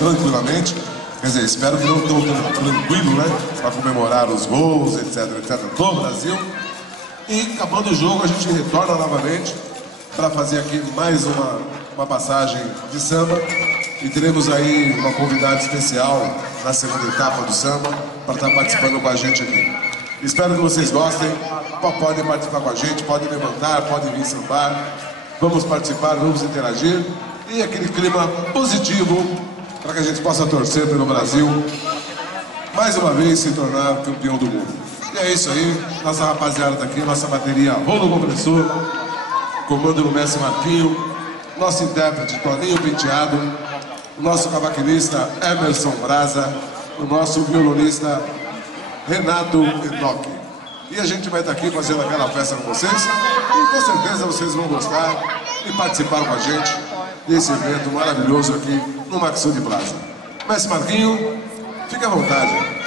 tranquilamente. Quer dizer, espero que não estão tão tranquilo, né? Para comemorar os gols, etc, etc, do Brasil. E acabando o jogo, a gente retorna novamente para fazer aqui mais uma passagem de samba. E teremos aí uma convidada especial na segunda etapa do samba para estar participando com a gente aqui. Espero que vocês gostem. Podem participar com a gente, podem levantar, podem vir sambar. Vamos participar, vamos interagir. E aquele clima positivo para que a gente possa torcer pelo Brasil mais uma vez se tornar campeão do mundo. E é isso aí, nossa rapaziada tá aqui, nossa bateria Rolo Compressor, comando no Mestre Marquinho, nosso intérprete Toninho Penteado, o nosso cavaquinista Emerson Braza, o nosso violonista Renato Enoque. E a gente vai estar aqui fazendo aquela festa com vocês, e com certeza vocês vão gostar e participar com a gente desse evento maravilhoso aqui no Maxud Plaza. Mestre Marquinho, fique à vontade.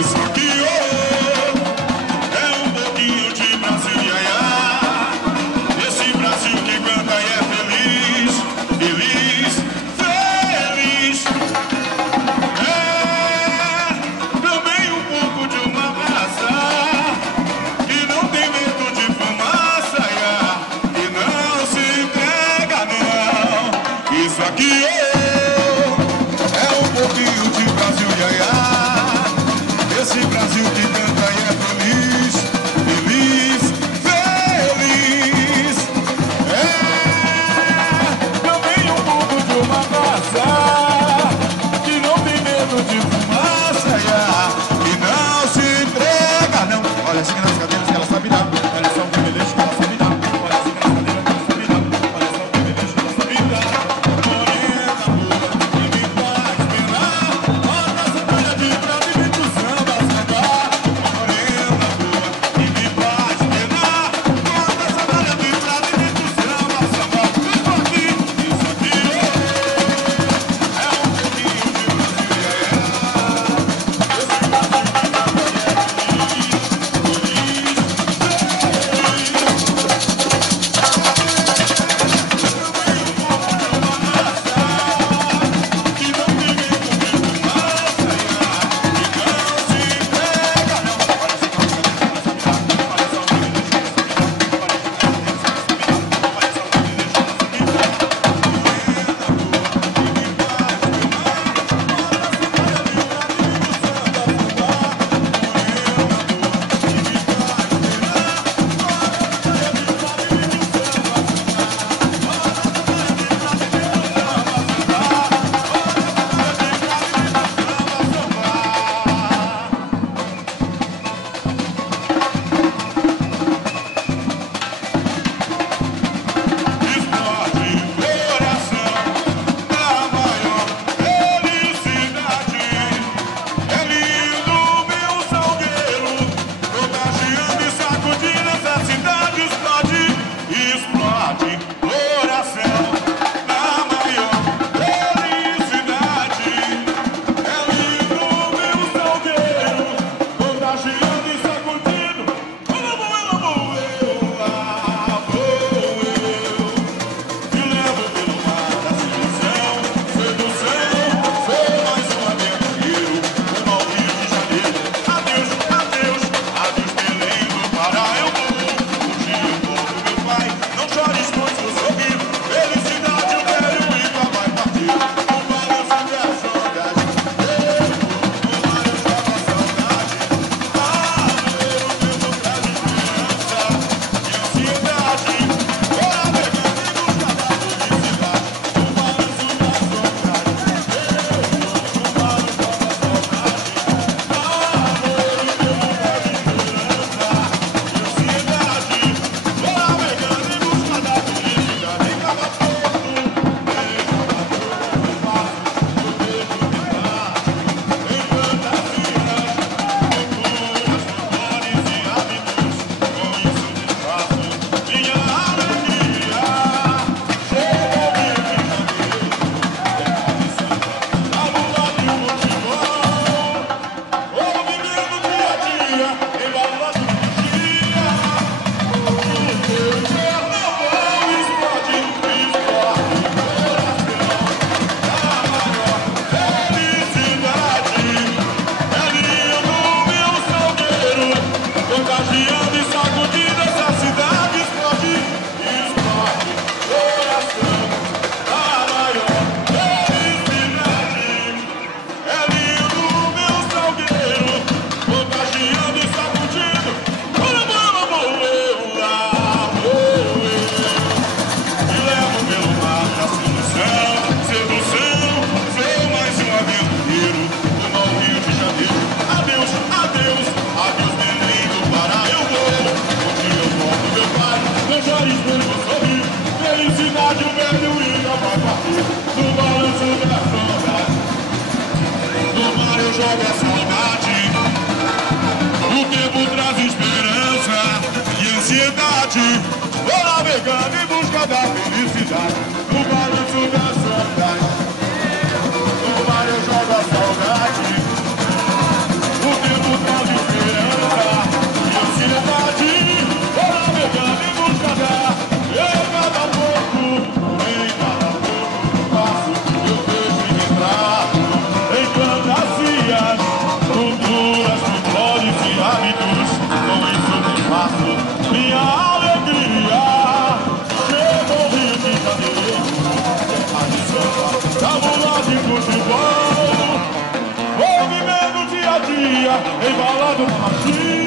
Isso aqui é um pouquinho de Brasil, iaiá. Esse Brasil que canta e é feliz, feliz, feliz. É também um pouco de uma raça que não tem medo de fumaça, iaiá, e não se entrega, não. Isso aqui é um pouquinho de Brasil, iaiá. Esse Brasil que canta e é feliz, feliz, feliz. É também um pouco de uma raça que não tem medo de fumaça, e não se entrega, não. Olha assim nas cadeiras que ela sabe dar. Olha só o que beleza que ela sabe dar. Olha assim nas cadeiras que ela sabe dar. Olha só o que beleza que ela sabe dar. Morena boa, que me faz penar. Olha essa palha de prata e vem pro samba sambar. Morena boa, que me faz penar. Olha essa palha de prata e vem pro samba sambar. Isso aqui é um pouquinho de Brasil, joga a saudade. O tempo traz esperança e ansiedade. Vou navegando em busca da felicidade. No balanço da saudade. No mar eu jogo a saudade. O tempo embalado na matinha.